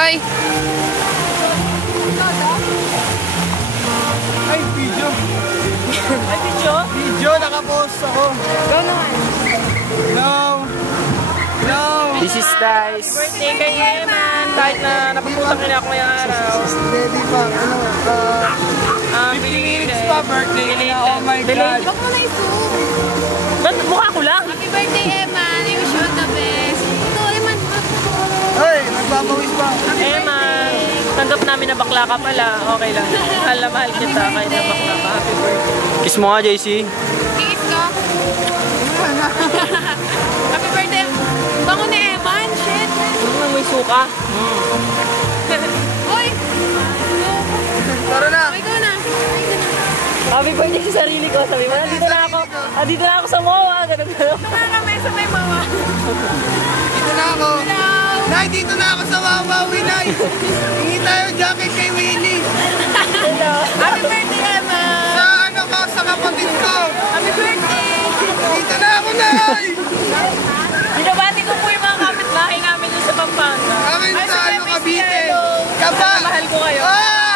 Ay! Ay, video. Ay, video? Video, nakapost ako. Go naman. No. No. This is Dice. Birthday kay Eman. Kahit na napaputak nila ako ngayong araw. Ready pa. Ano? 50 minutes pa birthday niya. Oh my God. Huwag mo na ito. Ba't mukha ko lang? Happy birthday, Eman. I wish you all the best. Ito, Eman. Hey, nagpapawis pa. Eman, tanggap namin na bakla ka pala. Okay lang. Mahal na mahal kita kahit na bakla ka. Happy birthday. Kiss mo nga, JC. Kiss ko. Happy birthday. Bango ni Eman. Shit. Ano may suka? Uy. Tara na. Ikaw na. Happy birthday sa sarili ko. Sabi mo, nandito na ako. Nandito na ako sa MOA. Ganun. Saka kami sa may mama. Dito na ako. Hello. Nay, dito na ako sa Wawawi, Nay. Hingi tayo jacket kay Winnie. Hello. Happy birthday, Eman. Sa ano ko, sa kapatid ko. Happy birthday. Dito na ako, Nay. Binabati ko po yung mga kapitbahay namin dun sa Pampanga. Amin sa ano, Cavite. Kapa! Mahal ko kayo. Ah!